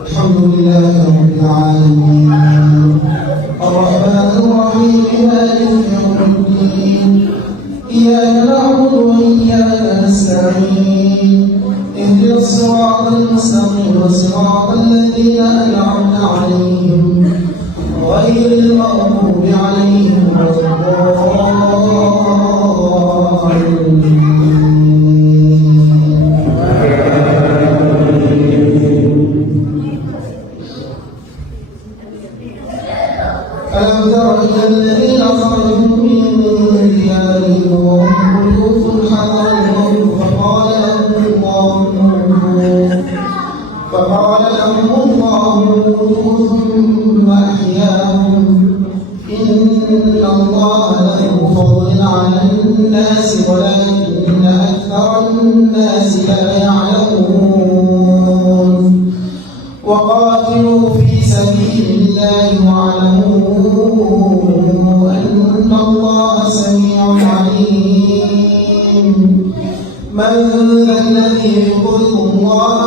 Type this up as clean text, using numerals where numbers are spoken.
الحمد لله رب العالمين الرحمن الرحيم مالك يوم الدين إياك نعبد وإياك نستعين اهدنا الصراط المستقيم صراط الذين أنعمت عليهم غير المغضوب عليهم ولا الضالين. ألم تر إلى الذين خرجوا من ديارهم وهم ألوف حذر الموت فقال لهم الله موتوا ثم أحياهم إن الله له فضل على الناس ولكن أكثر الناس لا يعلمون. وقاتلوا في سبيل الله واعلموا أن الله سميع عليم. من ذا الذي يقرض الله